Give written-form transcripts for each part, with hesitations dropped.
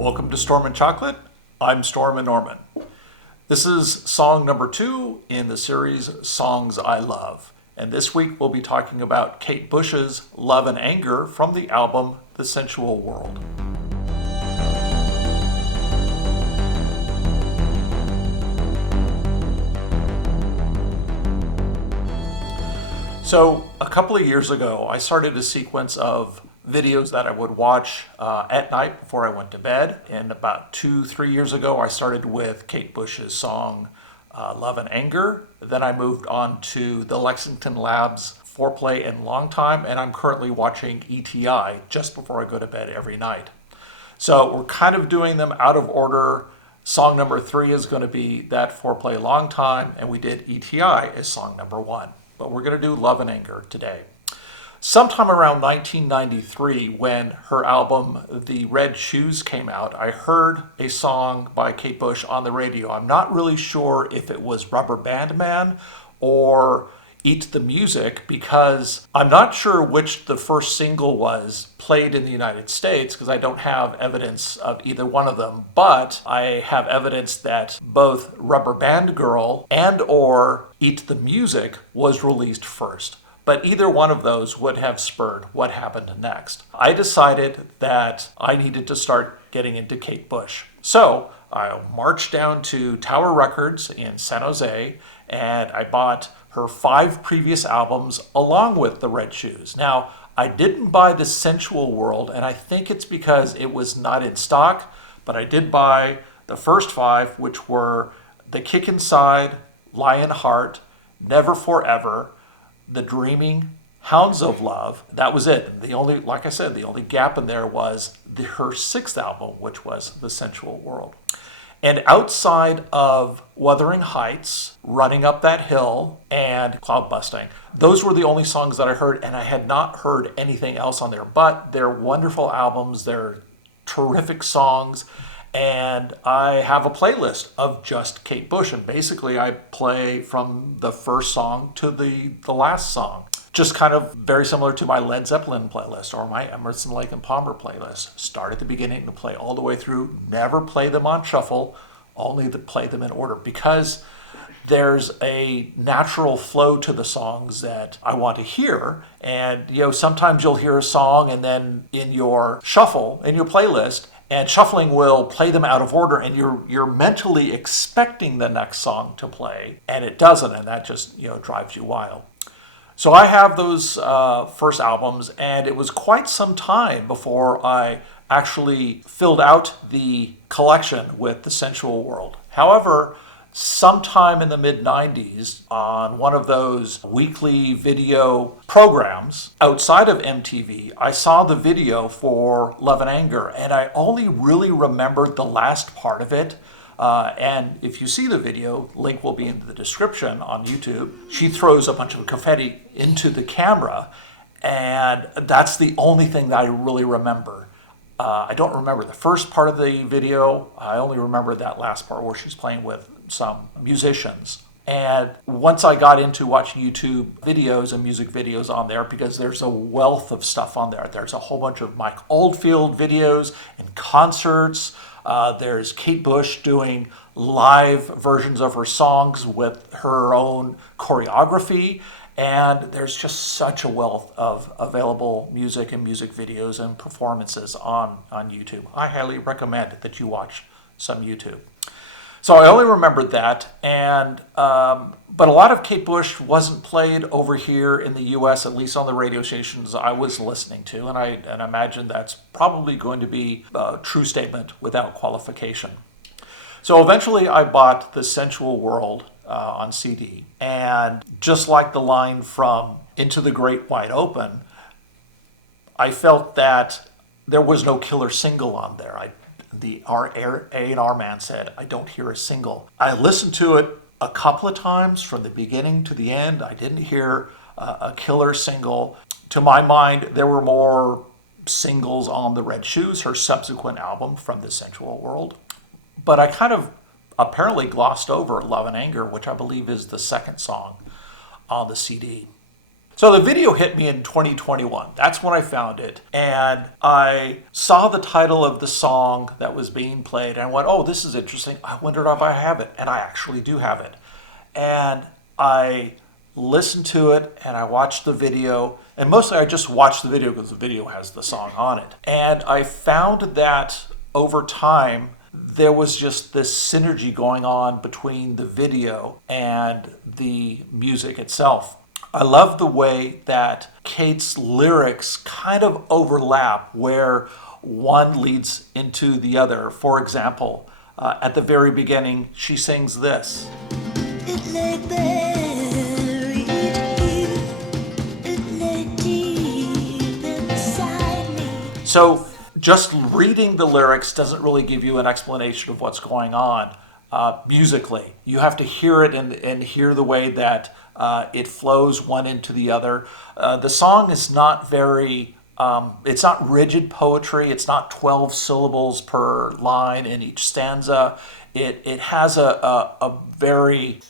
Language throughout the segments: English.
Welcome to Stormin Chocolate. I'm Stormin Norman. This is song number 2 in the series Songs I Love. And this week we'll be talking about Kate Bush's Love and Anger from the album The Sensual World. So a couple of years ago, I started a sequence of videos that I would watch at night before I went to bed. And about 2-3 years ago, I started with Kate Bush's song Love and Anger. Then I moved on to the Lexington Labs Foreplay and Long Time, and I'm currently watching ETI just before I go to bed every night. So we're kind of doing them out of order. Song number 3 is going to be that Foreplay Long Time, and we did ETI as song number 1. But we're going to do Love and Anger today. Sometime around 1993, when her album The Red Shoes came out, I heard a song by Kate Bush on the radio. I'm not really sure if it was Rubber Band Man or Eat the Music, because I'm not sure which the first single was played in the United States, because I don't have evidence of either one of them, but I have evidence that both Rubber Band Girl and or Eat the Music was released first. But either one of those would have spurred what happened next. I decided that I needed to start getting into Kate Bush. So I marched down to Tower Records in San Jose, and I bought her 5 previous albums along with The Red Shoes. Now, I didn't buy The Sensual World, and I think it's because it was not in stock, but I did buy the first 5, which were The Kick Inside, Lion Heart, Never Forever, The Dreaming, Hounds of Love. That was it. The only, like I said, the only gap in there was her 6th album, which was The Sensual World. And outside of Wuthering Heights, Running Up That Hill, and Cloud Busting, those were the only songs that I heard, and I had not heard anything else on there. But they're wonderful albums, they're terrific songs, and I have a playlist of just Kate Bush, and basically I play from the first song to the last song. Just kind of very similar to my Led Zeppelin playlist or my Emerson, Lake and Palmer playlist. Start at the beginning and play all the way through. Never play them on shuffle, only to play them in order, because there's a natural flow to the songs that I want to hear. And sometimes you'll hear a song and then in your shuffle, in your playlist, and shuffling will play them out of order, and you're mentally expecting the next song to play, and it doesn't, and that just drives you wild. So I have those first albums, and it was quite some time before I actually filled out the collection with The Sensual World. However, sometime in the mid-90s, on one of those weekly video programs outside of MTV, I saw the video for Love and Anger, and I only really remembered the last part of it. And if you see the video, link will be in the description on YouTube. She throws a bunch of confetti into the camera, and that's the only thing that I really remember. I don't remember the first part of the video. I only remember that last part where she's playing with some musicians. And once I got into watching YouTube videos and music videos on there, because there's a wealth of stuff on there. There's a whole bunch of Mike Oldfield videos and concerts. There's Kate Bush doing live versions of her songs with her own choreography. And there's just such a wealth of available music and music videos and performances on YouTube. I highly recommend that you watch some YouTube. So I only remembered that, and but a lot of Kate Bush wasn't played over here in the U.S., at least on the radio stations I was listening to, and I imagine that's probably going to be a true statement without qualification. So eventually I bought The Sensual World on CD, and just like the line from Into the Great Wide Open, I felt that there was no killer single on there. The A&R man said, I don't hear a single. I listened to it a couple of times from the beginning to the end. I didn't hear a killer single. To my mind, there were more singles on The Red Shoes, her subsequent album from The Sensual World. But I kind of apparently glossed over Love and Anger, which I believe is the second song on the CD. So the video hit me in 2021. That's when I found it. And I saw the title of the song that was being played and I went, oh, this is interesting. I wondered if I have it. And I actually do have it. And I listened to it and I watched the video. And mostly I just watched the video because the video has the song on it. And I found that over time, there was just this synergy going on between the video and the music itself. I love the way that Kate's lyrics kind of overlap where one leads into the other. For example, at the very beginning, she sings this. It lay buried here. It lay deep inside me. So just reading the lyrics doesn't really give you an explanation of what's going on musically. You have to hear it and hear the way that it flows one into the other. The song is not very, it's not rigid poetry. It's not 12 syllables per line in each stanza. It has a very,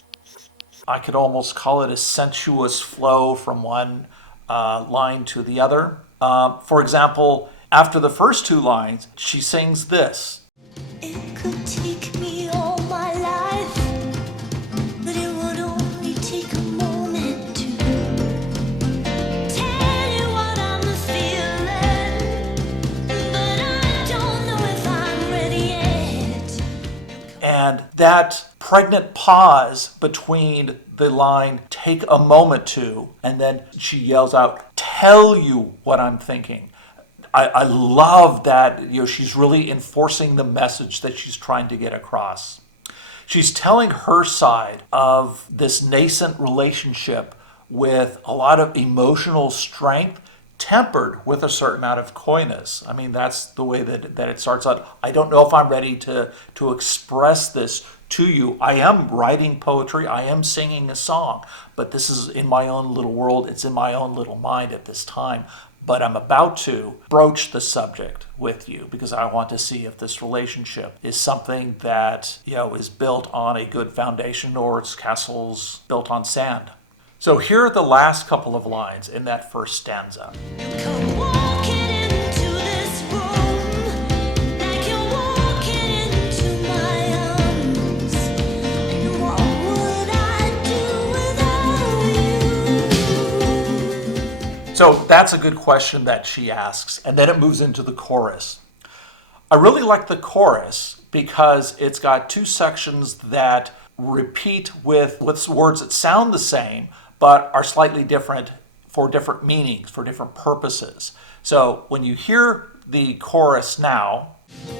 I could almost call it a sensuous flow from one line to the other. For example, after the first two lines, she sings this. It could take me all my life, but it would only take a moment to tell you what I'm feeling, but I don't know if I'm ready yet. And that pregnant pause between the line, take a moment to, and then she yells out, tell you what I'm thinking. I love that, she's really enforcing the message that she's trying to get across. She's telling her side of this nascent relationship with a lot of emotional strength tempered with a certain amount of coyness. I mean, that's the way that it starts out. I don't know if I'm ready to express this to you. I am writing poetry. I am singing a song, but this is in my own little world. It's in my own little mind at this time. But I'm about to broach the subject with you because I want to see if this relationship is something that, is built on a good foundation or it's castles built on sand. So here are the last couple of lines in that first stanza. Come walking into this room like you're walking into my arms. And what would I do without you? So that's a good question that she asks, and then it moves into the chorus. I really like the chorus because it's got two sections that repeat with words that sound the same, but are slightly different for different meanings, for different purposes. So when you hear the chorus now,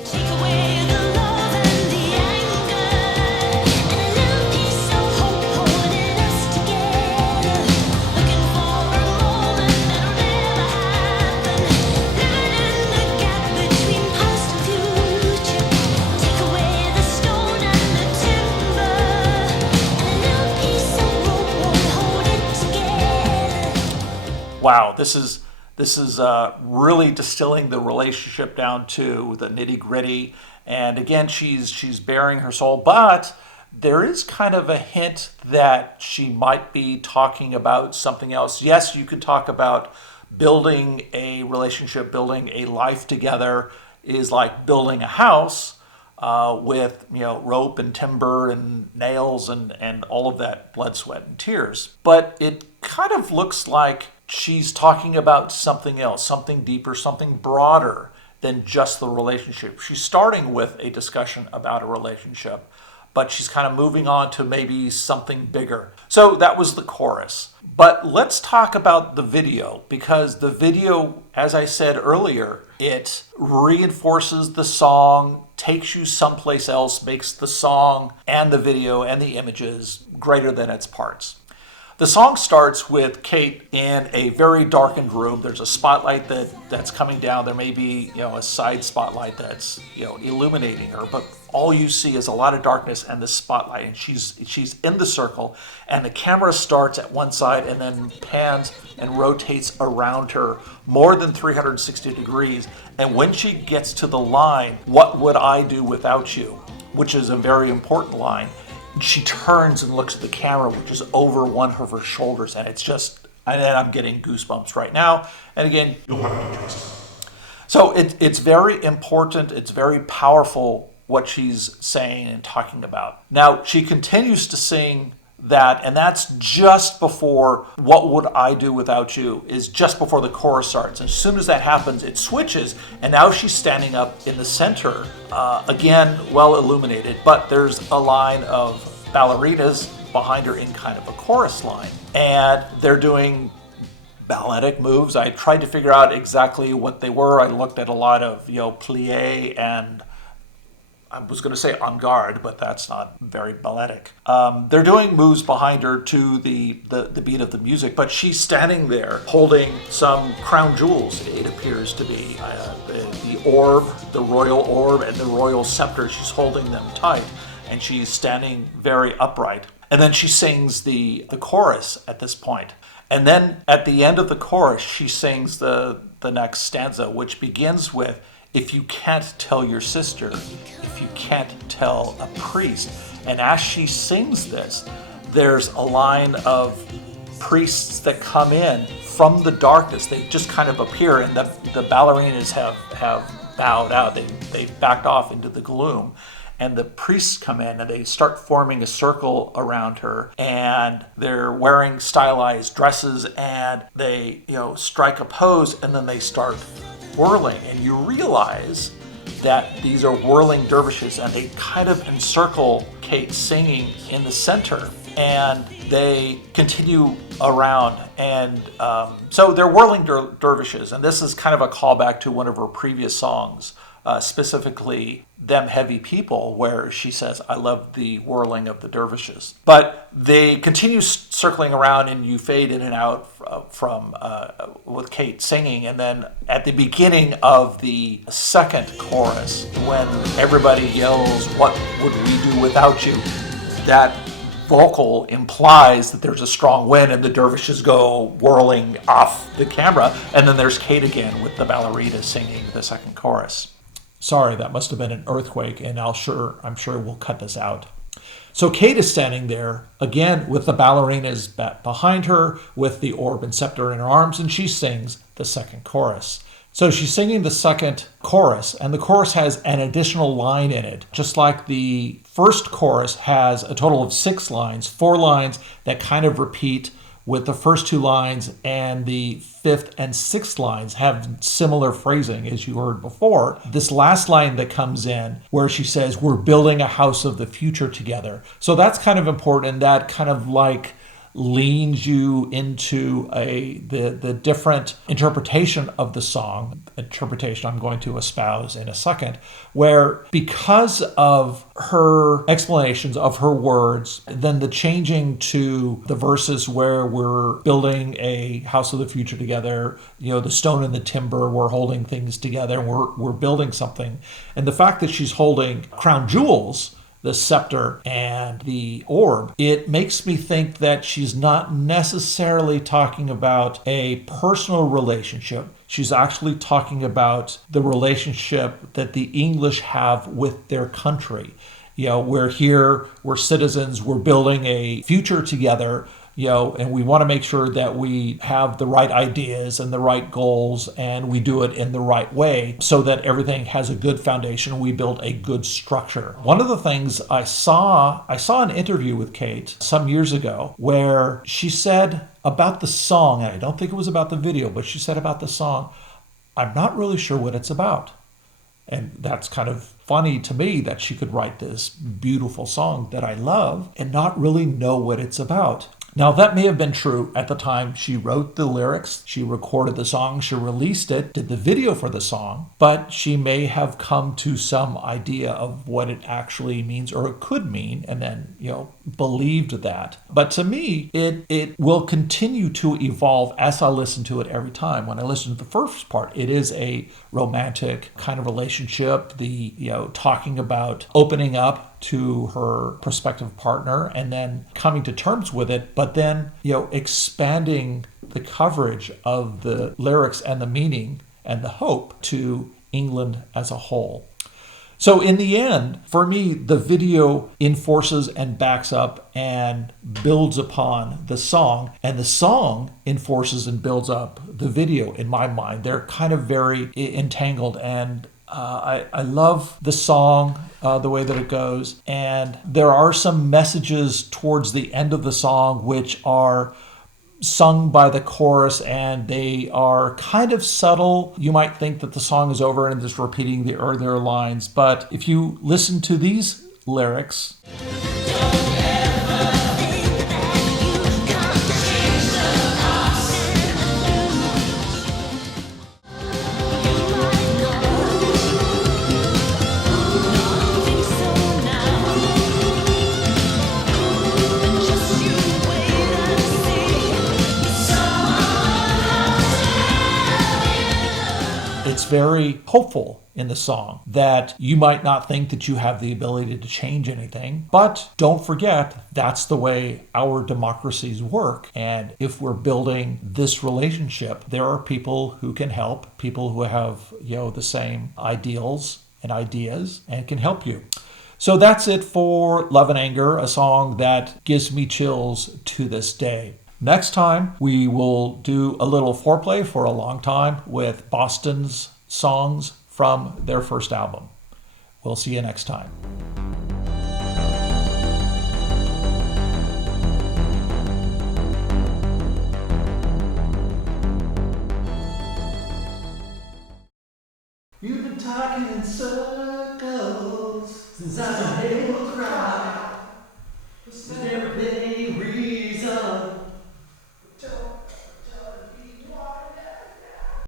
take away the love and the anger, and a little piece of hope holding us together, looking for a moment that'll never happen, living in the gap between past and future, take away the stone and the timber, and a little piece of rope won't hold it together. Wow, this is really distilling the relationship down to the nitty-gritty. And again, she's bearing her soul, but there is kind of a hint that she might be talking about something else. Yes, you could talk about building a relationship, building a life together is like building a house with rope and timber and nails and all of that blood, sweat, and tears. But it kind of looks like she's talking about something else, something deeper, something broader than just the relationship. She's starting with a discussion about a relationship, but she's kind of moving on to maybe something bigger. So that was the chorus. But let's talk about the video, because the video, as I said earlier, it reinforces the song, takes you someplace else, makes the song and the video and the images greater than its parts. The song starts with Kate in a very darkened room. There's a spotlight that's coming down. There may be, a side spotlight that's, illuminating her, but all you see is a lot of darkness and the spotlight. And she's in the circle, and the camera starts at one side and then pans and rotates around her more than 360 degrees. And when she gets to the line, "What would I do without you?" which is a very important line, she turns and looks at the camera, which is over one of her shoulders, and it's just And then I'm getting goosebumps right now. And again, so it's very important, it's very powerful what she's saying and talking about. Now, she continues to sing that, and that's just before "What Would I Do Without You" is just before the chorus starts. And as soon as that happens, it switches, and now she's standing up in the center, again, well illuminated, but there's a line of ballerinas behind her in kind of a chorus line, and they're doing balletic moves. I tried to figure out exactly what they were. I looked at a lot of, plie, and I was going to say en garde, but that's not very balletic. They're doing moves behind her to the beat of the music, but she's standing there holding some crown jewels, it appears to be. The orb, the royal orb, and the royal scepter, she's holding them tight, and she's standing very upright. And then she sings the chorus at this point. And then at the end of the chorus, she sings the next stanza, which begins with, "If you can't tell your sister, if you can't tell a priest." And as she sings this, there's a line of priests that come in from the darkness. They just kind of appear, and the ballerinas have bowed out. They've backed off into the gloom. And the priests come in and they start forming a circle around her, and they're wearing stylized dresses, and they, strike a pose, and then they start whirling. And you realize that these are whirling dervishes, and they kind of encircle Kate singing in the center, and they continue around. And so they're whirling dervishes, and this is kind of a callback to one of her previous songs, specifically "Them Heavy People," where she says, "I love the whirling of the dervishes." But they continue circling around, and you fade in and out from with Kate singing. And then at the beginning of the second chorus, when everybody yells, "What would we do without you?" that vocal implies that there's a strong wind, and the dervishes go whirling off the camera. And then there's Kate again with the ballerina singing the second chorus. Sorry, that must have been an earthquake, and I'm sure we'll cut this out. So Kate is standing there, again, with the ballerinas behind her, with the orb and scepter in her arms, and she sings the second chorus. So she's singing the second chorus, and the chorus has an additional line in it. Just like the first chorus has a total of 6 lines, 4 lines that kind of repeat with the first 2 lines, and the 5th and 6th lines have similar phrasing as you heard before. This last line that comes in where she says, "We're building a house of the future together." So that's kind of important, and that kind of like leans you into the different interpretation of the song, interpretation I'm going to espouse in a second, where because of her explanations of her words, then the changing to the verses where we're building a house of the future together, the stone and the timber, we're holding things together, and we're building something. And the fact that she's holding crown jewels, the scepter and the orb, it makes me think that she's not necessarily talking about a personal relationship. She's actually talking about the relationship that the English have with their country. We're here, we're citizens, we're building a future together, and we want to make sure that we have the right ideas and the right goals, and we do it in the right way so that everything has a good foundation. We build a good structure. One of the things I saw an interview with Kate some years ago where she said about the song, and I don't think it was about the video, but she said about the song, "I'm not really sure what it's about." And that's kind of funny to me that she could write this beautiful song that I love and not really know what it's about. Now, that may have been true at the time she wrote the lyrics, she recorded the song, she released it, did the video for the song, but she may have come to some idea of what it actually means, or it could mean, and then, believed that. But to me, it will continue to evolve as I listen to it every time. When I listen to the first part, it is a romantic kind of relationship, talking about opening up to her prospective partner and then coming to terms with it, but then, expanding the coverage of the lyrics and the meaning and the hope to England as a whole. So in the end, for me, the video enforces and backs up and builds upon the song, and the song enforces and builds up the video in my mind. They're kind of very entangled, and I love the song, the way that it goes, and there are some messages towards the end of the song which are sung by the chorus, and they are kind of subtle. You might think that the song is over and just repeating the earlier lines, but if you listen to these lyrics, it's very hopeful in the song that you might not think that you have the ability to change anything, but don't forget that's the way our democracies work. And if we're building this relationship, there are people who can help, people who have, the same ideals and ideas and can help you. So that's it for Love and Anger, a song that gives me chills to this day. Next time, we will do a little foreplay for a long time with Boston's songs from their first album. We'll see you next time. You've been talking in circles since I've been able to cry. It's never been